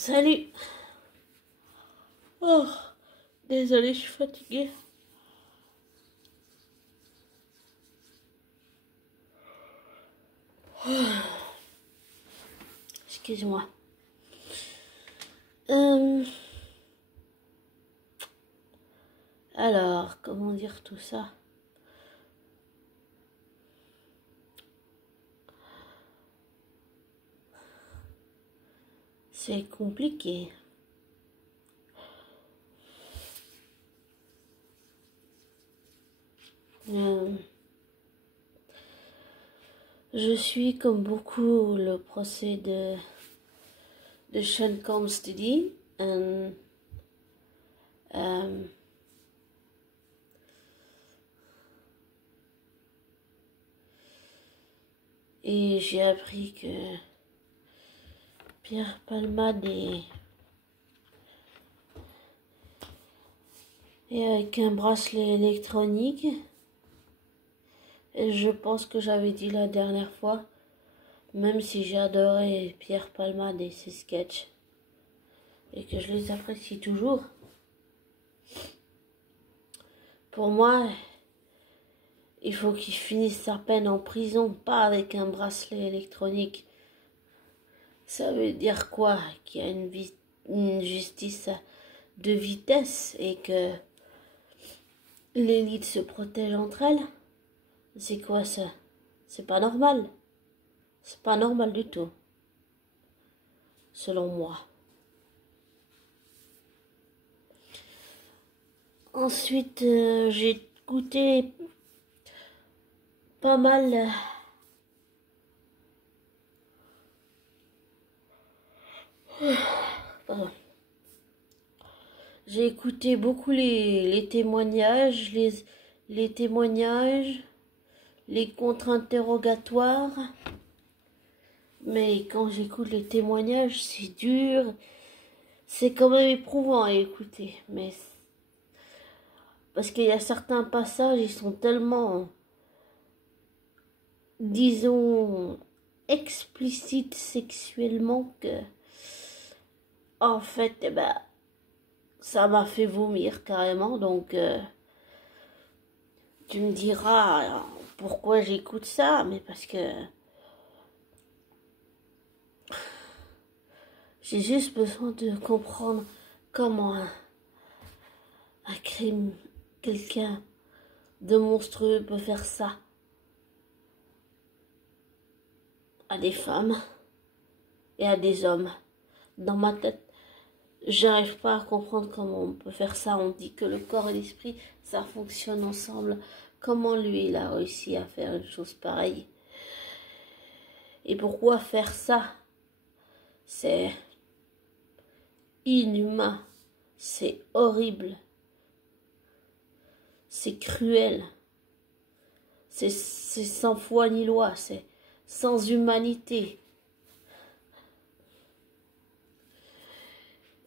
Salut. Oh, désolée, je suis fatiguée. Excuse-moi. Alors, comment dire tout ça? C'est compliqué. Je suis comme beaucoup le procès de Sean Combs Study. Et j'ai appris que Pierre Palmade est avec un bracelet électronique. Et je pense que j'avais dit la dernière fois, même si j'ai adoré Pierre Palmade et ses sketchs, et que je les apprécie toujours, pour moi, il faut qu'il finisse sa peine en prison, pas avec un bracelet électronique. Ça veut dire quoi? Qu'il y a une justice de vitesse et que l'élite se protège entre elles? C'est quoi ça? C'est pas normal. C'est pas normal du tout, selon moi. Ensuite, j'ai goûté pas mal pardon. J'ai écouté beaucoup les témoignages, les témoignages, les contre-interrogatoires. Mais quand j'écoute les témoignages, c'est dur. C'est quand même éprouvant à écouter. Mais parce qu'il y a certains passages, ils sont tellement, disons, explicites sexuellement que, en fait, eh ben, ça m'a fait vomir carrément. Donc, tu me diras pourquoi j'écoute ça, mais parce que j'ai juste besoin de comprendre comment un crime, quelqu'un de monstrueux peut faire ça à des femmes et à des hommes. Dans ma tête, j'arrive pas à comprendre comment on peut faire ça. On dit que le corps et l'esprit, ça fonctionne ensemble. Comment lui, il a réussi à faire une chose pareille? Et pourquoi faire ça? C'est inhumain. C'est horrible. C'est cruel. C'est sans foi ni loi. C'est sans humanité.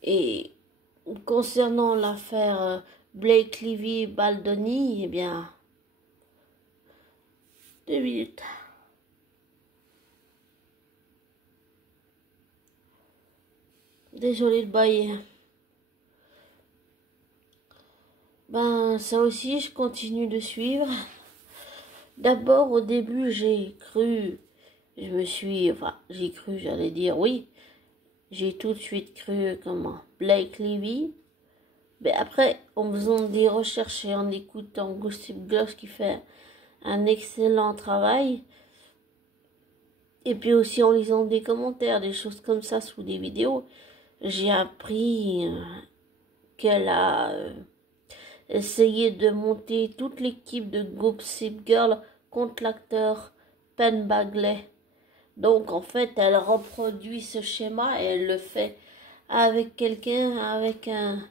Et concernant l'affaire Blake Lively Baldoni, eh bien, 2 minutes. Désolée de bailler. Ben, ça aussi, je continue de suivre. D'abord, au début, j'ai cru, j'allais dire oui. J'ai tout de suite cru comment Blake Lively. Mais après, en faisant des recherches et en écoutant Gossip Girl qui fait un excellent travail, et puis aussi en lisant des commentaires, des choses comme ça sous des vidéos, j'ai appris qu'elle a essayé de monter toute l'équipe de Gossip Girl contre l'acteur Penn Badgley. Donc en fait, elle reproduit ce schéma et elle le fait avec quelqu'un, avec un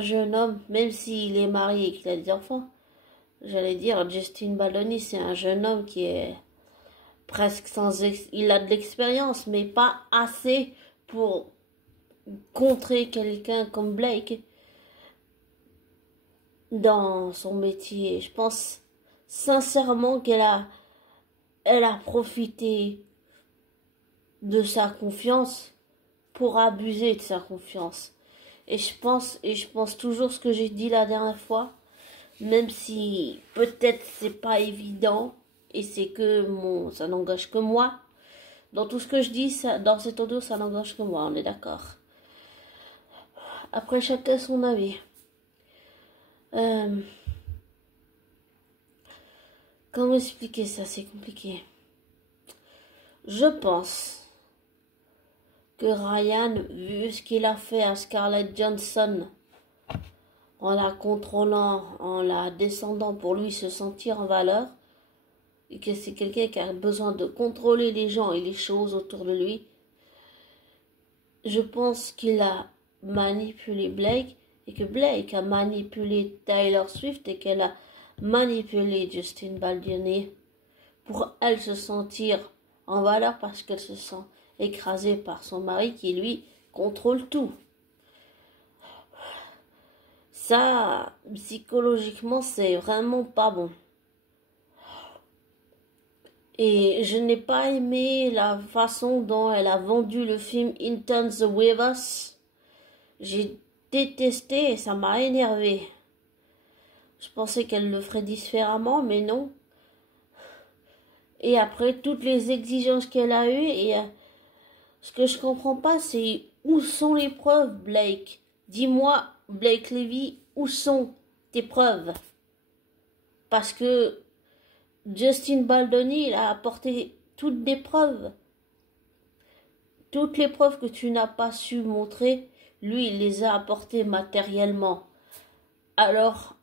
jeune homme, même s'il est marié et qu'il a des enfants. J'allais dire, Justin Baldoni, c'est un jeune homme qui est presque il a de l'expérience, mais pas assez pour contrer quelqu'un comme Blake dans son métier. Je pense sincèrement elle a profité de sa confiance pour abuser de sa confiance. Et je pense toujours ce que j'ai dit la dernière fois, même si peut-être c'est pas évident, et c'est que ça n'engage que moi. Dans tout ce que je dis, dans cet audio, ça n'engage que moi, on est d'accord. Après, chacun son avis. Comment expliquer ça? C'est compliqué. Je pense que Ryan, vu ce qu'il a fait à Scarlett Johansson, en la contrôlant, en la descendant pour lui se sentir en valeur, et que c'est quelqu'un qui a besoin de contrôler les gens et les choses autour de lui, je pense qu'il a manipulé Blake, et que Blake a manipulé Taylor Swift, et qu'elle a manipulé Justin Baldoni pour elle se sentir en valeur parce qu'elle se sent écrasée par son mari qui lui contrôle tout. Ça, psychologiquement, c'est vraiment pas bon. Et je n'ai pas aimé la façon dont elle a vendu le film Into the Weavers. J'ai détesté et ça m'a énervé. Je pensais qu'elle le ferait différemment, mais non. Et après, toutes les exigences qu'elle a eues, et ce que je comprends pas, c'est où sont les preuves, Blake? Dis-moi, Blake Lively, où sont tes preuves? Parce que Justin Baldoni, il a apporté toutes les preuves. Toutes les preuves que tu n'as pas su montrer, lui, il les a apportées matériellement. Alors,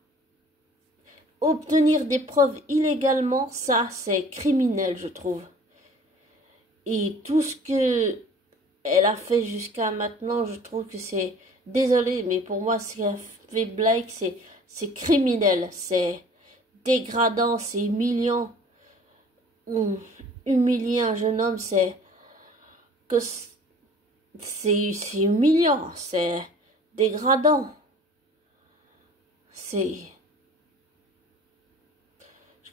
obtenir des preuves illégalement, ça, c'est criminel, je trouve. Et tout ce que elle a fait jusqu'à maintenant, je trouve que c'est... Désolé, mais pour moi, ce qu'a fait Blake, c'est criminel. C'est dégradant, c'est humiliant. Humilier un jeune homme, c'est humiliant, c'est dégradant. Je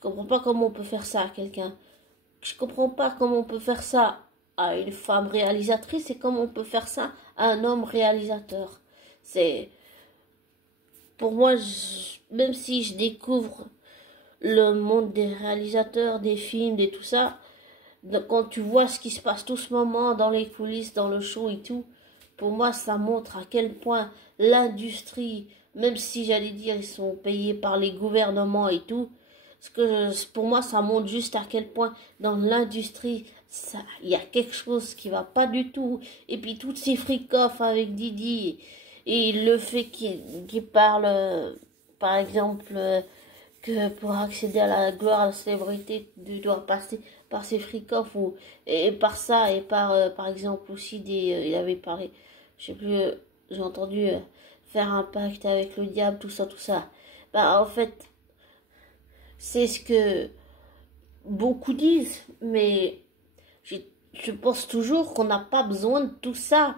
comprends pas comment on peut faire ça à quelqu'un. Je comprends pas comment on peut faire ça à une femme réalisatrice et comment on peut faire ça à un homme réalisateur. Pour moi, même si je découvre le monde des réalisateurs, des films, et tout ça, quand tu vois ce qui se passe tout ce moment dans les coulisses, dans le show et tout, pour moi, ça montre à quel point l'industrie, même si j'allais dire ils sont payés par les gouvernements et tout, pour moi, ça montre juste à quel point dans l'industrie, il y a quelque chose qui va pas du tout. Et puis toutes ces freak-off avec Didi et le fait qu'il parle, par exemple, que pour accéder à la gloire, à la célébrité, tu dois passer par ces freak-off et par ça et par exemple aussi il avait parlé, je sais plus, j'ai entendu faire un pacte avec le diable, tout ça, tout ça. Bah en fait, c'est ce que beaucoup disent, mais je pense toujours qu'on n'a pas besoin de tout ça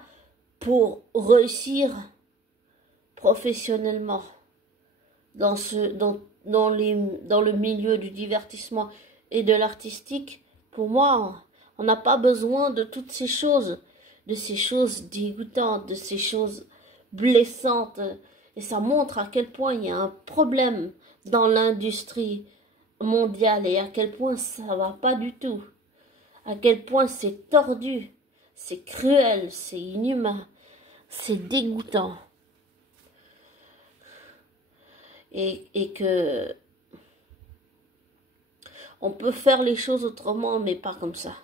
pour réussir professionnellement dans le milieu du divertissement et de l'artistique. Pour moi, on n'a pas besoin de toutes ces choses, de ces choses dégoûtantes, de ces choses blessantes. Et ça montre à quel point il y a un problème dans l'industrie mondiale et à quel point ça va pas du tout. À quel point c'est tordu, c'est cruel, c'est inhumain, c'est dégoûtant. Et que on peut faire les choses autrement, mais pas comme ça.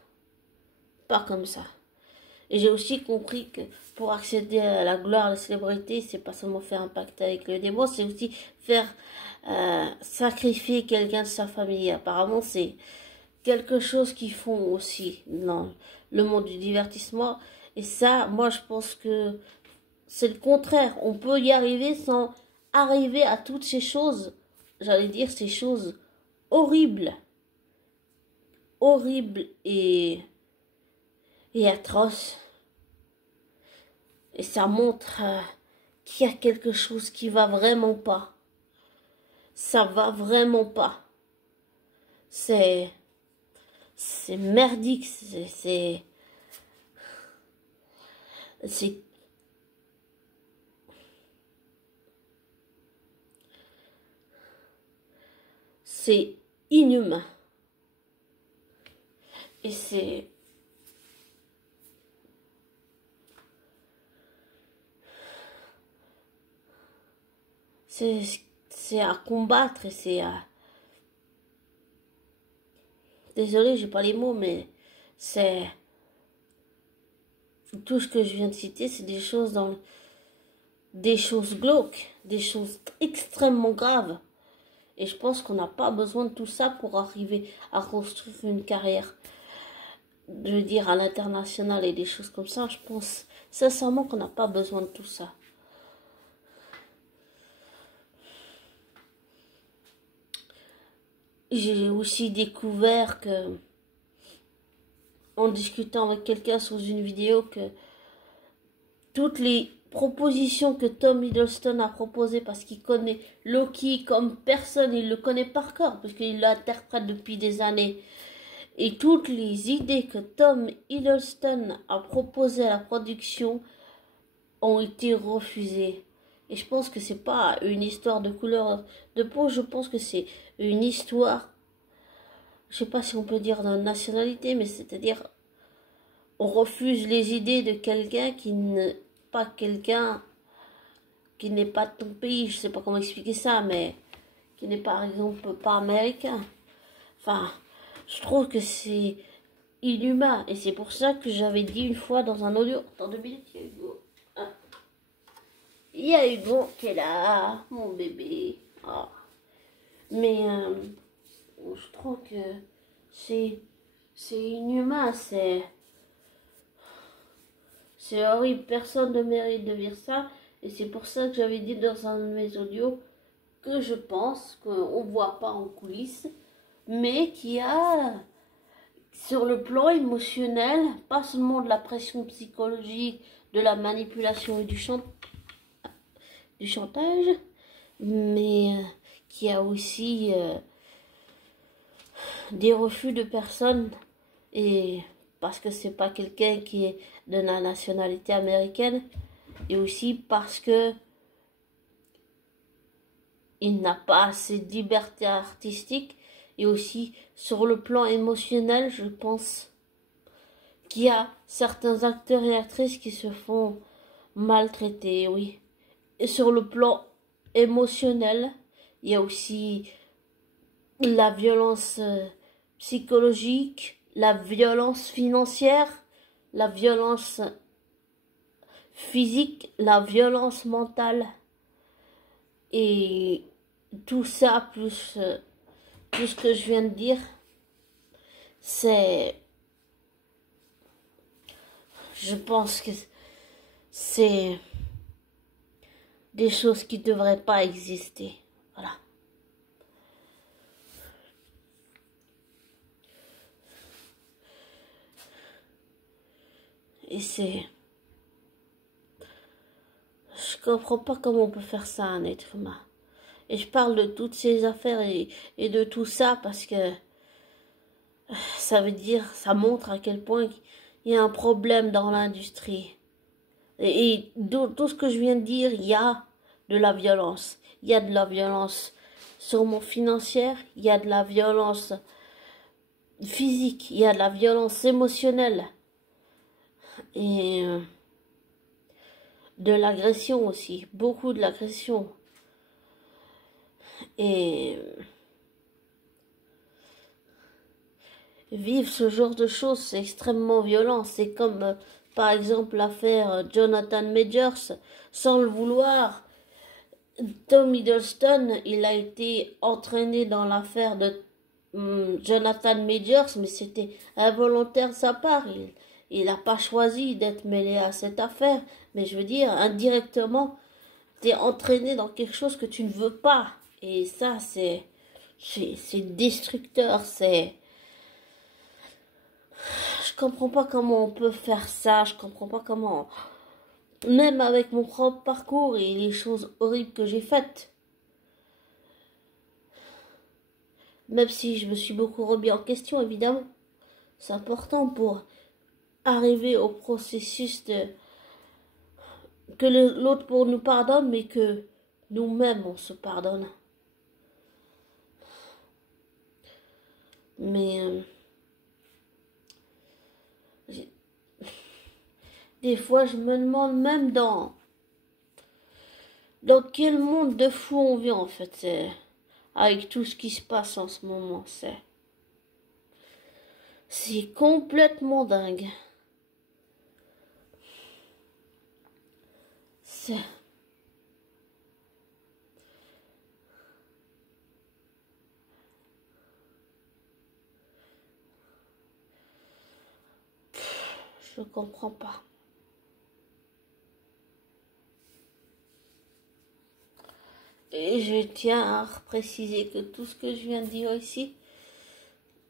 Pas comme ça. Et j'ai aussi compris que pour accéder à la gloire, à la célébrité, c'est pas seulement faire un pacte avec le démon, c'est aussi faire sacrifier quelqu'un de sa famille. Apparemment, c'est quelque chose qu'ils font aussi dans le monde du divertissement. Et ça, moi, je pense que c'est le contraire. On peut y arriver sans arriver à toutes ces choses. J'allais dire ces choses horribles. Horribles et atroces. Et ça montre qu'il y a quelque chose qui va vraiment pas. Ça va vraiment pas. C'est merdique, C'est c'est inhumain. Et c'est à combattre et c'est à... Désolée, j'ai pas les mots, mais c'est... Tout ce que je viens de citer, c'est des choses des choses glauques, des choses extrêmement graves. Et je pense qu'on n'a pas besoin de tout ça pour arriver à construire une carrière, je veux dire, à l'international et des choses comme ça. Je pense sincèrement qu'on n'a pas besoin de tout ça. J'ai aussi découvert que, en discutant avec quelqu'un sur une vidéo, que toutes les propositions que Tom Hiddleston a proposées, parce qu'il connaît Loki comme personne, il le connaît par cœur, parce qu'il l'interprète depuis des années. Et toutes les idées que Tom Hiddleston a proposées à la production ont été refusées. Et je pense que c'est pas une histoire de couleur de peau, je pense que c'est une histoire, je sais pas si on peut dire de nationalité, mais c'est-à-dire on refuse les idées de quelqu'un qui n'est pas quelqu'un qui n'est pas de ton pays, je sais pas comment expliquer ça, mais qui n'est par exemple pas américain. Enfin, je trouve que c'est inhumain et c'est pour ça que j'avais dit une fois dans un audio. Attends 2 minutes, il y a Hugo. Ah. Il y a Hugo qui est là, mon bébé. Oh. Mais je trouve que c'est inhumain, c'est horrible, personne ne mérite de vivre ça. Et c'est pour ça que j'avais dit dans un de mes audios que je pense qu'on ne voit pas en coulisses, mais qu'il y a sur le plan émotionnel, pas seulement de la pression psychologique, de la manipulation et du chantage, mais qu'il y a aussi des refus de personnes, et parce que c'est pas quelqu'un qui est de la nationalité américaine, et aussi parce que il n'a pas assez de liberté artistique, et aussi sur le plan émotionnel, je pense qu'il y a certains acteurs et actrices qui se font maltraiter, oui. Et sur le plan émotionnel, il y a aussi la violence psychologique, la violence financière, la violence physique, la violence mentale. Et tout ça, plus ce que je viens de dire, c'est... Je pense que c'est des choses qui ne devraient pas exister. Voilà. Et c'est... Je comprends pas comment on peut faire ça à un être humain. Et je parle de toutes ces affaires et de tout ça parce que ça veut dire, ça montre à quel point il y a un problème dans l'industrie. Et tout ce que je viens de dire, il y a de la violence. Il y a de la violence sûrement financière, il y a de la violence physique, il y a de la violence émotionnelle. Et de l'agression aussi, beaucoup de l'agression. Et vivre ce genre de choses, c'est extrêmement violent. C'est comme, par exemple, l'affaire Jonathan Majors. Sans le vouloir, Tom Hiddleston, il a été entraîné dans l'affaire de Jonathan Majors, mais c'était involontaire de sa part. Il n'a pas choisi d'être mêlé à cette affaire. Mais je veux dire, indirectement, t'es entraîné dans quelque chose que tu ne veux pas. Et ça, c'est destructeur, c'est... Je comprends pas comment on peut faire ça, je comprends pas comment... Même avec mon propre parcours et les choses horribles que j'ai faites. Même si je me suis beaucoup remis en question, évidemment. C'est important pour arriver au processus que l'autre pour nous pardonne, mais que nous-mêmes on se pardonne. Mais des fois je me demande même dans quel monde de fou on vit en fait, avec tout ce qui se passe en ce moment, c'est complètement dingue. Je comprends pas. Et je tiens à préciser que tout ce que je viens de dire ici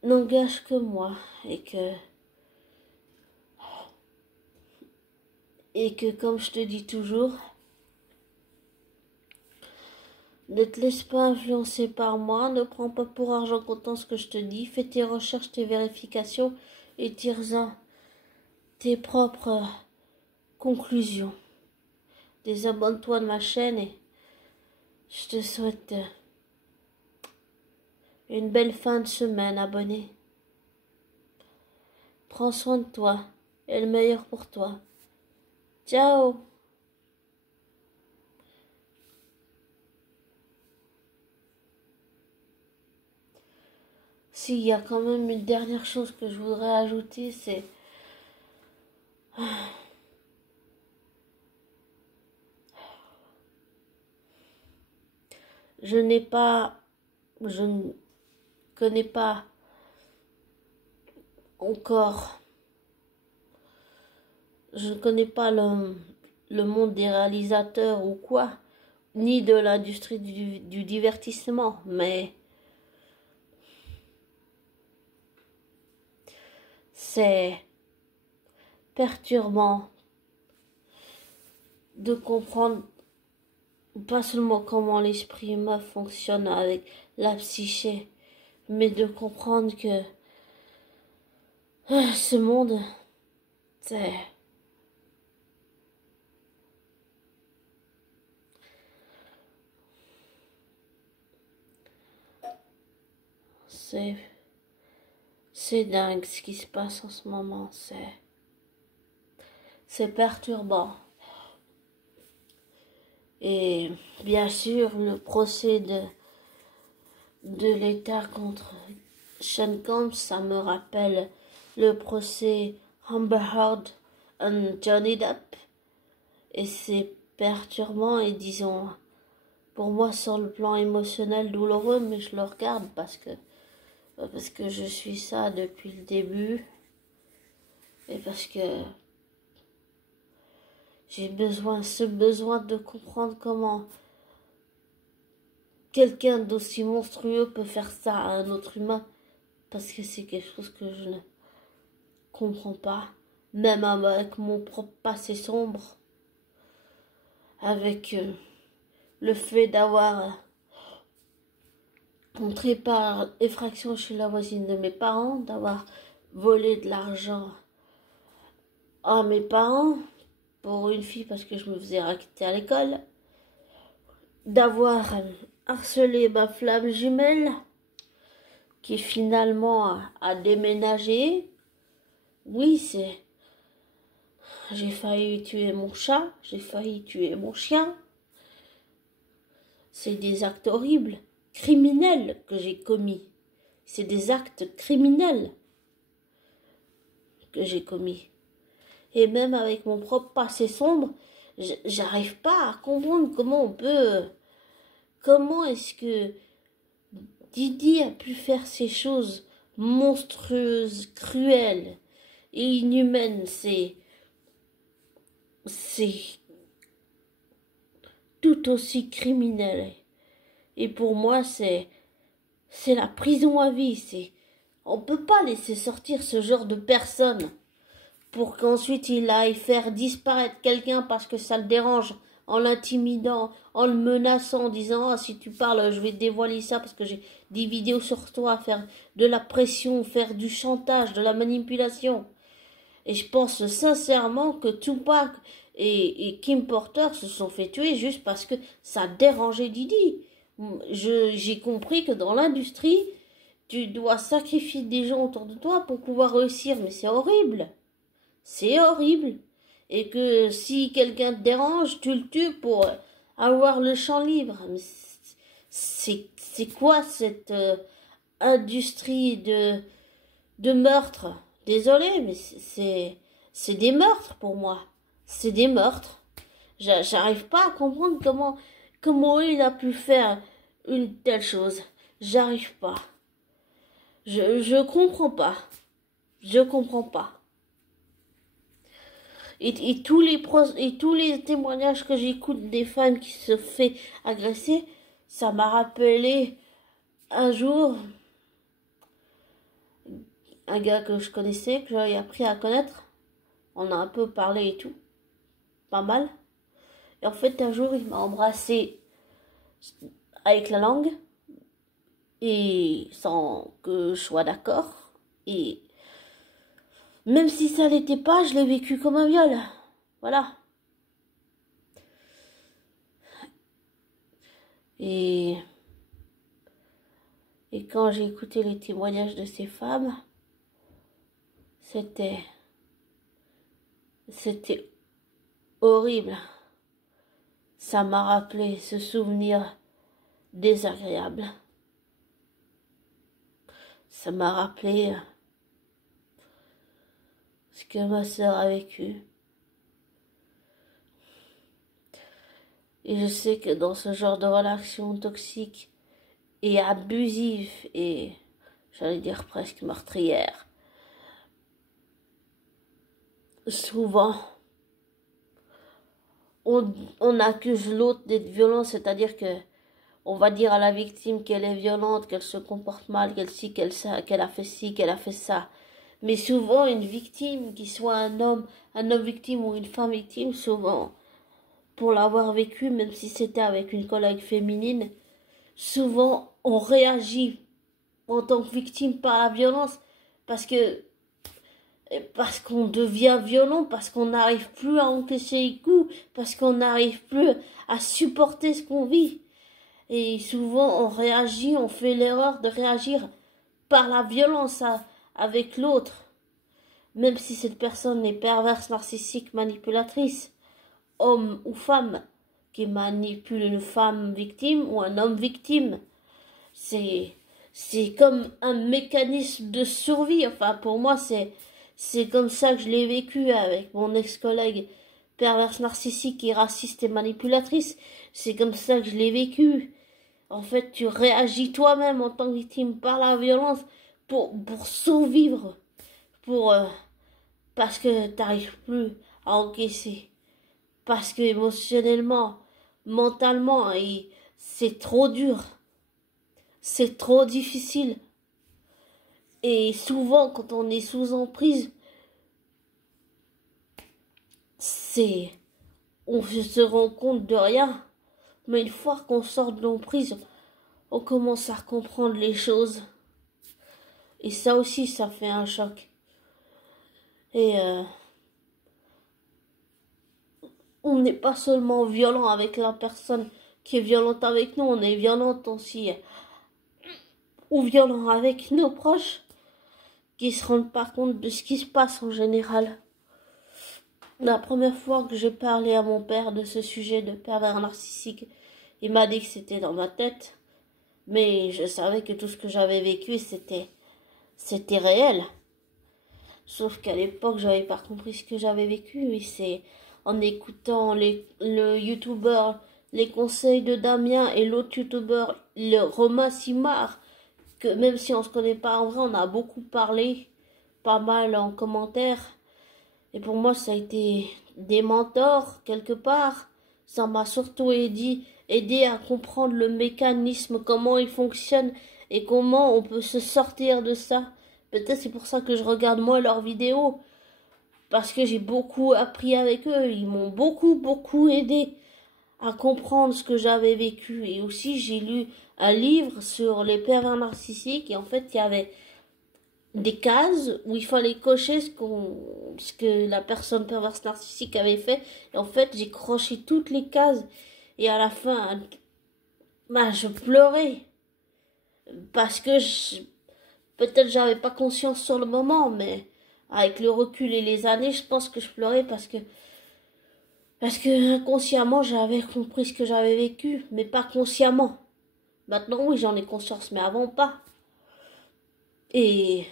n'engage que moi et que comme je te dis toujours, ne te laisse pas influencer par moi, ne prends pas pour argent comptant ce que je te dis, fais tes recherches, tes vérifications et tire-en tes propres conclusions. Désabonne-toi de ma chaîne et je te souhaite une belle fin de semaine, abonné. Prends soin de toi et le meilleur pour toi. Ciao! S'il y a quand même une dernière chose que je voudrais ajouter, c'est je ne connais pas encore, je ne connais pas le monde des réalisateurs ou quoi, ni de l'industrie du divertissement, mais c'est perturbant de comprendre pas seulement comment l'esprit humain fonctionne avec la psyché, mais de comprendre que ce monde, c'est dingue ce qui se passe en ce moment, c'est perturbant. Et bien sûr, le procès de l'État contre Sean Combs, ça me rappelle le procès Amber Heard et Johnny Depp. Et c'est perturbant et disons, pour moi sur le plan émotionnel douloureux, mais je le regarde parce que je suis ça depuis le début et parce que j'ai ce besoin de comprendre comment quelqu'un d'aussi monstrueux peut faire ça à un autre humain, parce que c'est quelque chose que je ne comprends pas, même avec mon propre passé sombre, avec le fait d'avoir entré par effraction chez la voisine de mes parents, d'avoir volé de l'argent à mes parents pour une fille parce que je me faisais raqueter à l'école, d'avoir harcelé ma flamme jumelle qui finalement a déménagé. Oui, j'ai failli tuer mon chat, j'ai failli tuer mon chien. C'est des actes horribles, criminels que j'ai commis. C'est des actes criminels que j'ai commis. Et même avec mon propre passé sombre, j'arrive pas à comprendre comment est-ce que Didi a pu faire ces choses monstrueuses, cruelles et inhumaines. C'est tout aussi criminel. Et pour moi, c'est la prison à vie. On peut pas laisser sortir ce genre de personne pour qu'ensuite il aille faire disparaître quelqu'un parce que ça le dérange, en l'intimidant, en le menaçant, en disant ah, si tu parles, je vais te dévoiler ça parce que j'ai des vidéos sur toi, faire de la pression, faire du chantage, de la manipulation. Et je pense sincèrement que Tupac et Kim Porter se sont fait tuer juste parce que ça dérangeait Didi. J'ai compris que dans l'industrie, tu dois sacrifier des gens autour de toi pour pouvoir réussir, mais c'est horrible. C'est horrible. Et que si quelqu'un te dérange, tu le tues pour avoir le champ libre. Mais c'est quoi cette industrie de meurtre? Désolé, mais c'est des meurtres pour moi. C'est des meurtres. J'arrive pas à comprendre comment il a pu faire une telle chose. J'arrive pas. Je comprends pas. Je comprends pas. Et tous les témoignages que j'écoute des femmes qui se fait agresser, ça m'a rappelé un jour un gars que je connaissais, que j'avais appris à connaître. On a un peu parlé et tout. Pas mal. Et en fait, un jour, il m'a embrassé avec la langue. Et sans que je sois d'accord. Et même si ça l'était pas, je l'ai vécu comme un viol. Voilà. Et quand j'ai écouté les témoignages de ces femmes, c'était horrible. Ça m'a rappelé ce souvenir désagréable. Ça m'a rappelé ce que ma sœur a vécu. Et je sais que dans ce genre de relation toxique et abusive et, j'allais dire presque meurtrière, souvent, on accuse l'autre d'être violent, c'est-à-dire que on va dire à la victime qu'elle est violente, qu'elle se comporte mal, qu'elle a fait ci, qu'elle a fait ça. Mais souvent, une victime, qu'il soit un homme victime ou une femme victime, souvent, pour l'avoir vécu, même si c'était avec une collègue féminine, souvent, on réagit en tant que victime par la violence parce qu'on devient violent, parce qu'on n'arrive plus à encaisser les coups, parce qu'on n'arrive plus à supporter ce qu'on vit. Et souvent, on réagit, on fait l'erreur de réagir par la violence avec l'autre. Même si cette personne est perverse, narcissique, manipulatrice, homme ou femme, qui manipule une femme victime ou un homme victime. C'est comme un mécanisme de survie. Enfin, pour moi, c'est comme ça que je l'ai vécu avec mon ex-collègue perverse, narcissique et raciste et manipulatrice. C'est comme ça que je l'ai vécu. En fait, tu réagis toi-même en tant que victime par la violence pour survivre, parce que t'arrives plus à encaisser, parce que émotionnellement, mentalement, c'est trop dur, c'est trop difficile. Et souvent, quand on est sous emprise, on se rend compte de rien. Mais une fois qu'on sort de l'emprise, on commence à comprendre les choses. Et ça aussi, ça fait un choc. Et on n'est pas seulement violent avec la personne qui est violente avec nous, on est violente aussi, ou violent avec nos proches, qui se rendent pas compte de ce qui se passe en général. La première fois que j'ai parlé à mon père de ce sujet de pervers narcissique, il m'a dit que c'était dans ma tête. Mais je savais que tout ce que j'avais vécu, c'était réel. Sauf qu'à l'époque, j'avais pas compris ce que j'avais vécu. Et c'est en écoutant le youtubeur, les conseils de Damien et l'autre youtubeur, le Romain Simard, que même si on se connaît pas en vrai, on a beaucoup parlé, pas mal en commentaire. Et pour moi, ça a été des mentors, quelque part. Ça m'a surtout aidé à comprendre le mécanisme, comment il fonctionne et comment on peut se sortir de ça. Peut-être c'est pour ça que je regarde moins leurs vidéos. Parce que j'ai beaucoup appris avec eux. Ils m'ont beaucoup aidé à comprendre ce que j'avais vécu. Et aussi, j'ai lu un livre sur les pervers narcissiques. Et en fait, il y avait des cases où il fallait cocher ce que la personne perverse narcissique avait fait. Et en fait, j'ai croché toutes les cases. Et à la fin, bah, je pleurais. Parce que peut-être j'avais pas conscience sur le moment, mais avec le recul et les années, je pense que je pleurais parce que inconsciemment, j'avais compris ce que j'avais vécu, mais pas consciemment. Maintenant, oui, j'en ai conscience, mais avant, pas. Et,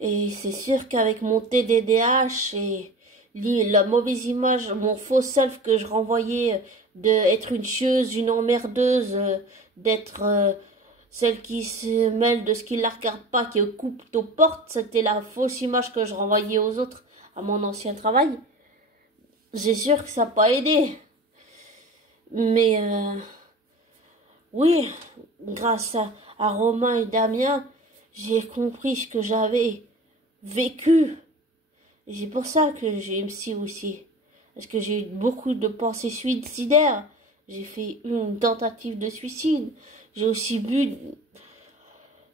et c'est sûr qu'avec mon TDDH et la mauvaise image, mon faux self que je renvoyais d'être une chieuse, une emmerdeuse, d'être celle qui se mêle de ce qui ne la regarde pas, qui coupe aux portes, c'était la fausse image que je renvoyais aux autres à mon ancien travail. C'est sûr que ça n'a pas aidé. Mais oui, grâce à Romain et Damien, j'ai compris ce que j'avais vécu. Et c'est pour ça que j'ai une psy aussi. Parce que j'ai eu beaucoup de pensées suicidaires. J'ai fait une tentative de suicide. J'ai aussi bu.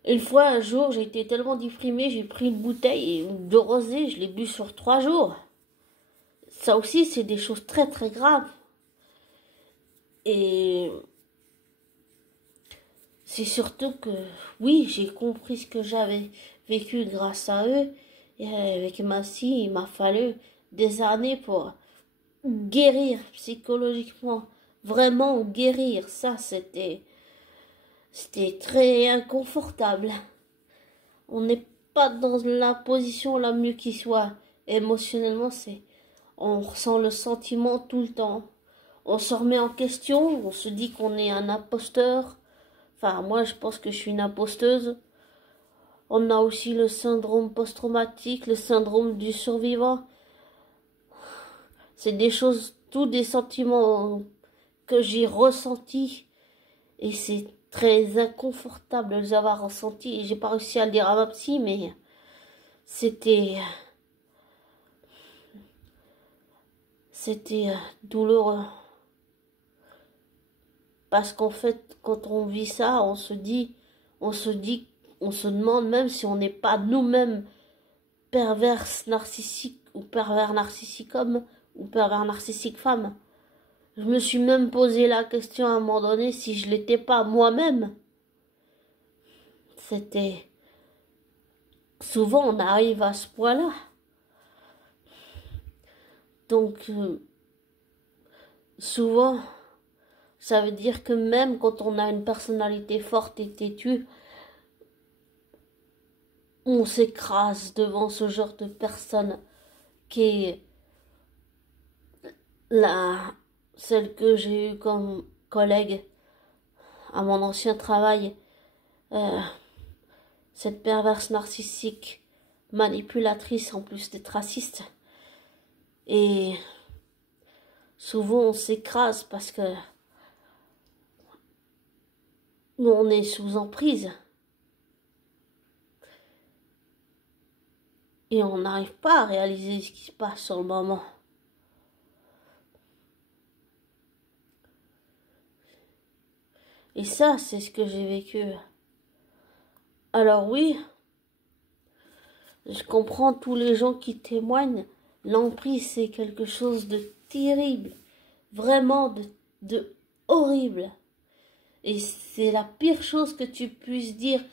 Une fois, un jour, j'ai été tellement déprimée, j'ai pris une bouteille de rosé, je l'ai bu sur 3 jours. Ça aussi, c'est des choses très très graves. Et c'est surtout que, oui, j'ai compris ce que j'avais vécu grâce à eux. Et avec ma psy, il m'a fallu des années pour guérir psychologiquement. Vraiment guérir. Ça, c'était très inconfortable. On n'est pas dans la position la mieux qui soit. Émotionnellement, on ressent le sentiment tout le temps. On se remet en question, on se dit qu'on est un imposteur. Enfin, moi, je pense que je suis une imposteuse. On a aussi le syndrome post-traumatique, le syndrome du survivant. C'est des choses, tous des sentiments que j'ai ressentis. Et c'est très inconfortable de les avoir ressentis. J'ai pas réussi à le dire à ma psy, mais c'était douloureux. Parce qu'en fait, quand on vit ça, on se demande même si on n'est pas nous-mêmes perverse narcissique ou pervers narcissique homme ou pervers narcissique femme. Je me suis même posé la question à un moment donné si je l'étais pas moi-même. C'était... Souvent on arrive à ce point-là. Donc, souvent, ça veut dire que même quand on a une personnalité forte et têtue, on s'écrase devant ce genre de personne qui est celle que j'ai eue comme collègue à mon ancien travail, cette perverse narcissique, manipulatrice en plus d'être raciste. Et souvent on s'écrase parce que on est sous emprise. Et on n'arrive pas à réaliser ce qui se passe sur le moment. Et ça, c'est ce que j'ai vécu. Alors oui, je comprends tous les gens qui témoignent. L'emprise, c'est quelque chose de terrible. Vraiment de horrible. Et c'est la pire chose que tu puisses dire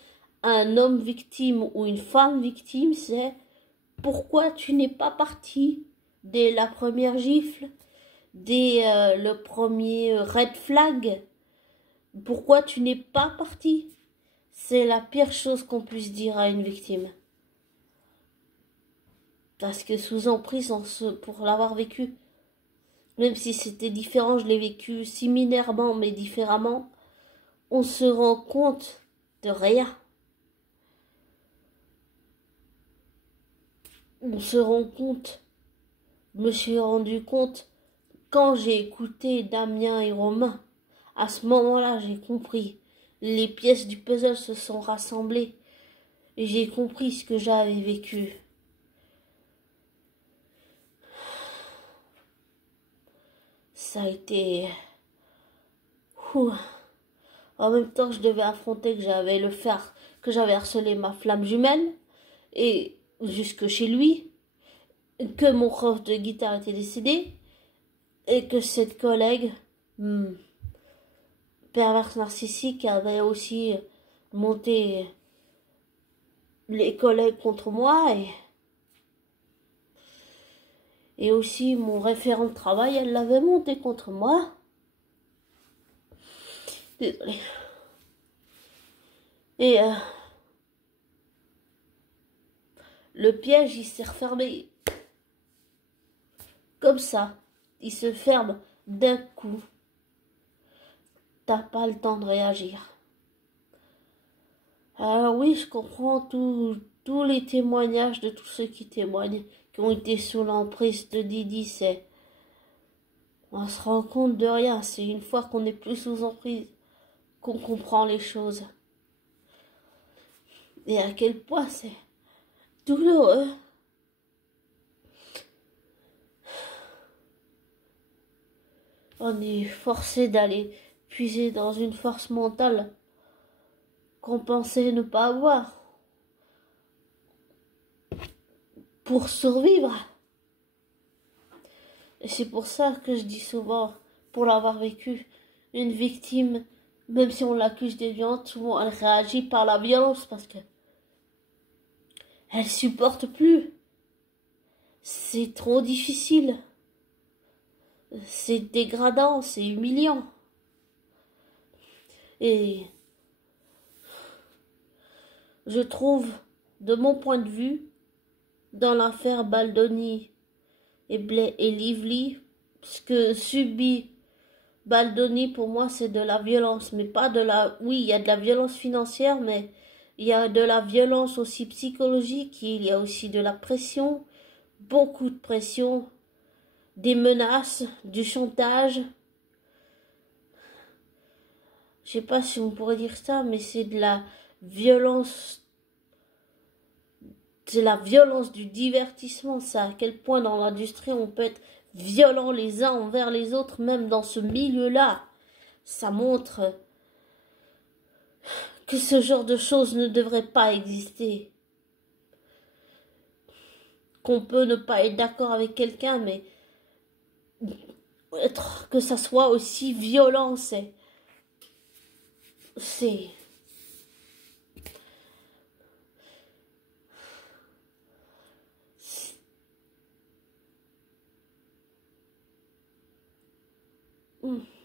à un homme victime ou une femme victime, c'est pourquoi tu n'es pas parti dès la première gifle, dès le premier red flag. Pourquoi tu n'es pas parti? C'est la pire chose qu'on puisse dire à une victime. Parce que sous emprise, pour l'avoir vécu, même si c'était différent, je l'ai vécu similairement mais différemment, on se rend compte de rien. On se rend compte, je me suis rendu compte quand j'ai écouté Damien et Romain. À ce moment-là, j'ai compris. Les pièces du puzzle se sont rassemblées et j'ai compris ce que j'avais vécu. Ça a été... Ouh. En même temps, je devais affronter que que j'avais harcelé ma flamme jumelle, et jusque chez lui, que mon prof de guitare était décédé, et que cette collègue, perverse narcissique, avait aussi monté les collègues contre moi, et aussi mon référent de travail, elle l'avait monté contre moi. Désolée. Et le piège, il s'est refermé comme ça. Il se ferme d'un coup. T'as pas le temps de réagir. Alors oui, je comprends tous les témoignages de tous ceux qui témoignent, qui ont été sous l'emprise de Didi. On se rend compte de rien. C'est une fois qu'on n'est plus sous emprise qu'on comprend les choses. Et à quel point c'est douloureux. On est forcé d'aller puiser dans une force mentale qu'on pensait ne pas avoir pour survivre. Et c'est pour ça que je dis souvent, pour l'avoir vécu, une victime, même si on l'accuse de violence, souvent elle réagit par la violence parce que elle supporte plus. C'est trop difficile. C'est dégradant, c'est humiliant. Et je trouve, de mon point de vue, dans l'affaire Baldoni et Lively, ce que subit Baldoni, pour moi, c'est de la violence, mais pas de la... Oui, il y a de la violence financière, mais il y a de la violence aussi psychologique, il y a aussi de la pression, beaucoup de pression, des menaces, du chantage. Je sais pas si on pourrait dire ça, mais c'est de la violence. C'est la violence du divertissement, ça. À quel point dans l'industrie on peut être violent les uns envers les autres, même dans ce milieu-là. Ça montre que ce genre de choses ne devrait pas exister. Qu'on peut ne pas être d'accord avec quelqu'un, mais que ça soit aussi violent, c'est...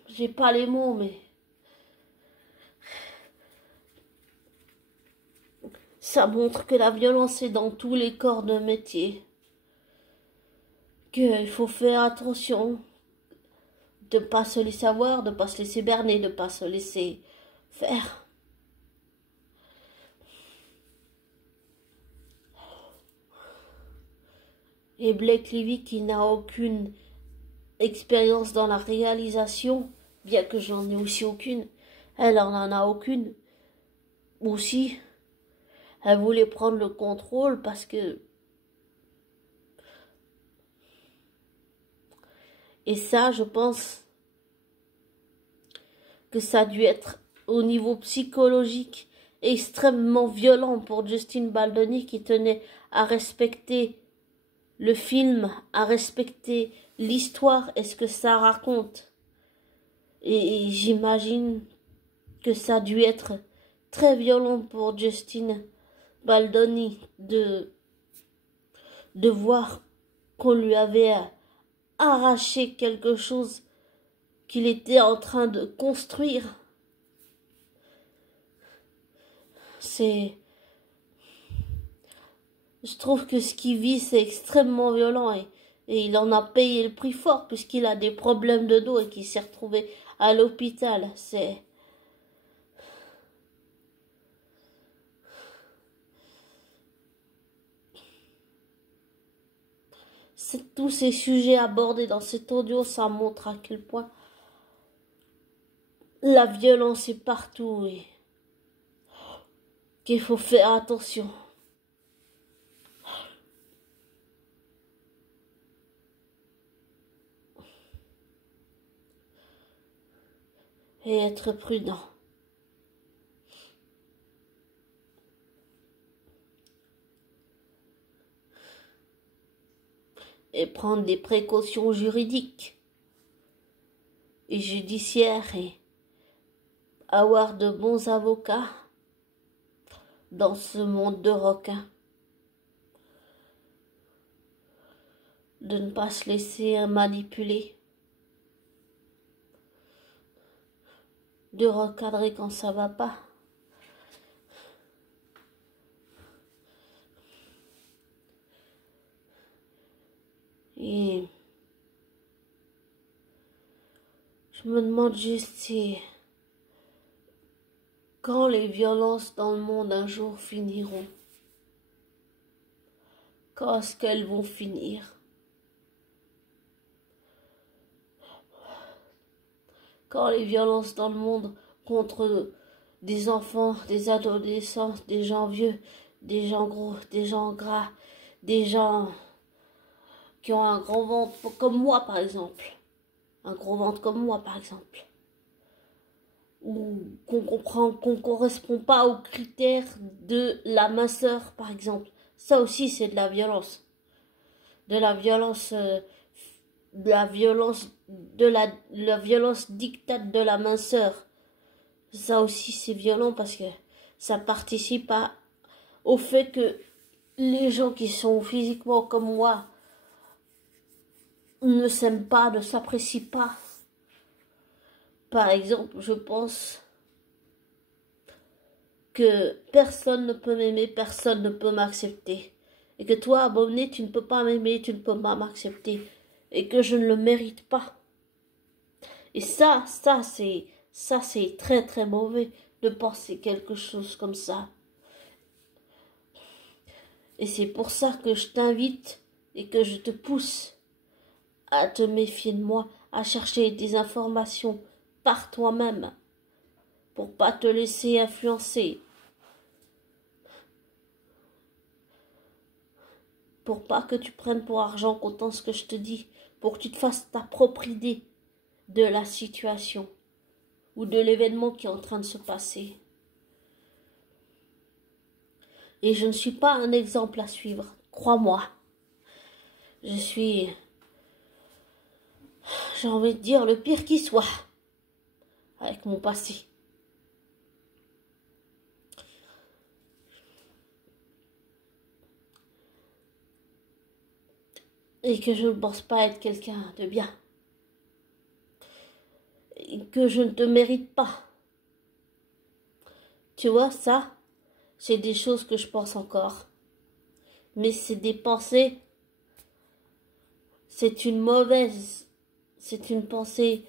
J'ai pas les mots, mais... Ça montre que la violence est dans tous les corps de métier. Qu'il faut faire attention. De ne pas se laisser avoir, de ne pas se laisser berner, de ne pas se laisser faire. Et Blake Lively, qui n'a aucune expérience dans la réalisation, bien que j'en ai aussi aucune, elle en a aucune. Aussi, elle voulait prendre le contrôle parce que... Et ça, je pense que ça a dû être au niveau psychologique extrêmement violent pour Justin Baldoni, qui tenait à respecter le film, à respecter l'histoire et ce que ça raconte. Et j'imagine que ça a dû être très violent pour Justin Baldoni de voir qu'on lui avait arraché quelque chose qu'il était en train de construire. Je trouve que ce qu'il vit, c'est extrêmement violent et il en a payé le prix fort puisqu'il a des problèmes de dos et qu'il s'est retrouvé à l'hôpital. C'est tous ces sujets abordés dans cet audio, ça montre à quel point la violence est partout et qu'il faut faire attention. Et être prudent. et prendre des précautions juridiques et judiciaires et avoir de bons avocats dans ce monde de requins. De ne pas se laisser manipuler. De recadrer quand ça va pas. Et je me demande juste si quand les violences dans le monde un jour finiront, quand est-ce qu'elles vont finir? Quand les violences dans le monde contre des enfants, des adolescents, des gens vieux, des gens gros, des gens gras, des gens qui ont un grand ventre comme moi par exemple, un gros ventre comme moi par exemple, ou qu'on correspond pas aux critères de la minceur par exemple, ça aussi c'est de la violence, de la violence, la violence dictate de la minceur. Ça aussi c'est violent parce que ça participe au fait que les gens qui sont physiquement comme moi ne s'aiment pas, ne s'apprécient pas. Par exemple, je pense que personne ne peut m'aimer, personne ne peut m'accepter. Et que toi, abonné, tu ne peux pas m'aimer, tu ne peux pas m'accepter. Et que je ne le mérite pas. Et ça c'est très très mauvais de penser quelque chose comme ça. Et c'est pour ça que je t'invite et que je te pousse à te méfier de moi, à chercher des informations par toi-même, pour pas te laisser influencer, pour pas que tu prennes pour argent comptant ce que je te dis, pour que tu te fasses ta propre idée de la situation ou de l'événement qui est en train de se passer. Et je ne suis pas un exemple à suivre, crois-moi. Je suis, j'ai envie de dire, le pire qui soit, avec mon passé. Et que je ne pense pas être quelqu'un de bien. Et que je ne te mérite pas. Tu vois, ça, c'est des choses que je pense encore. Mais c'est des pensées, c'est une pensée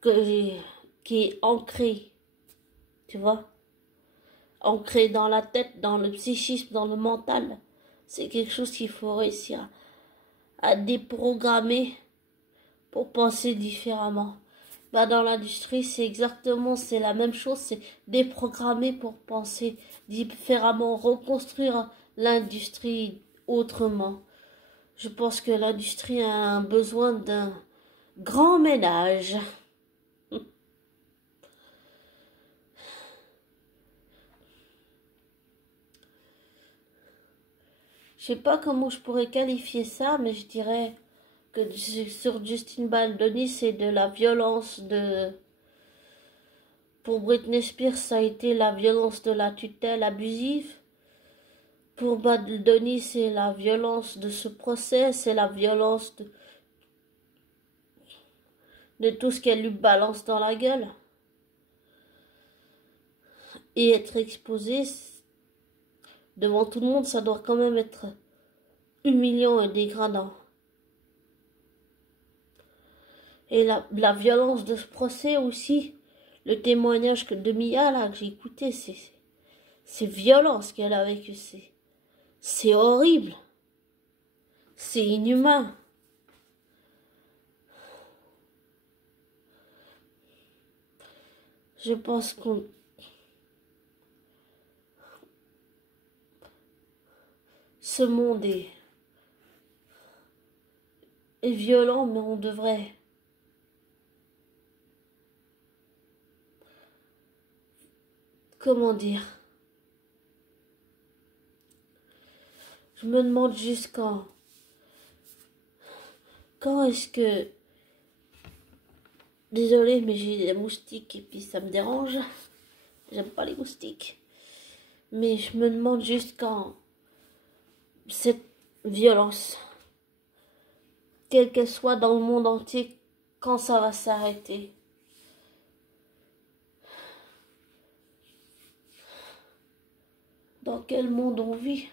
qui est ancrée, tu vois, ancrée dans la tête, dans le psychisme, dans le mental. C'est quelque chose qu'il faut réussir à déprogrammer pour penser différemment. Bah dans l'industrie, c'est la même chose, c'est déprogrammer pour penser différemment, reconstruire l'industrie autrement. Je pense que l'industrie a un besoin d'un grand ménage. Je sais pas comment je pourrais qualifier ça, mais je dirais que sur Justin Baldoni, c'est de la violence de... Pour Britney Spears, ça a été la violence de la tutelle abusive. Pour Baldoni, c'est la violence de ce procès, c'est la violence de tout ce qu'elle lui balance dans la gueule. Et être exposé devant tout le monde, ça doit quand même être humiliant et dégradant. Et la violence de ce procès aussi, le témoignage de Mia là que j'ai écouté, c'est violent ce qu'elle a vécu, c'est horrible, c'est inhumain. Je pense qu'on ce monde est violent, mais on devrait comment dire? Je me demande juste quand quand est-ce que... Désolée, mais j'ai des moustiques et puis ça me dérange. J'aime pas les moustiques. Mais je me demande juste quand cette violence, quelle qu'elle soit dans le monde entier, quand ça va s'arrêter. Dans quel monde on vit?